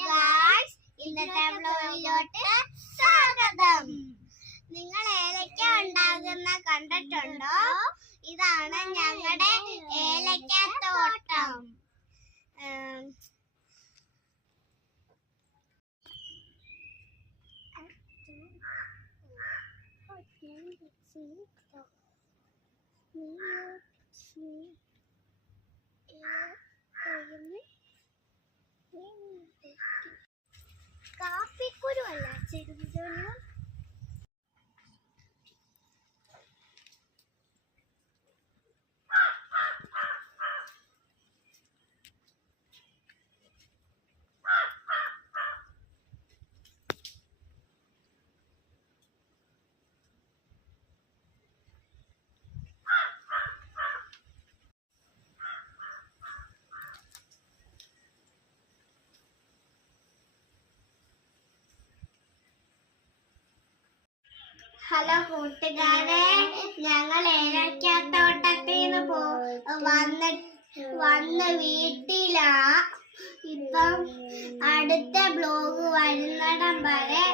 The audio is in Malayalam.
ഗായ്സ്, ഇന്നത്തെ വ്ലോഗിലോട്ട് സ്വാഗതം. നിങ്ങൾ ഏലക്ക ഉണ്ടാകുന്ന കണ്ടിട്ടുണ്ടോ? ഇതാണ് ഞങ്ങളുടെ ഏലക്കത്തോട്ടം. കാപ്പിക്കുരു അല്ല, ചെറുതുള്ളി. ഹലോ കൂട്ടുകാരെ, ഞങ്ങൾ ഏലക്കത്തോട്ടത്തിൽ നിന്ന് വന്ന് വീട്ടിലാ. ഇപ്പം അടുത്ത ബ്ലോഗ് വരുന്നിടം വരെ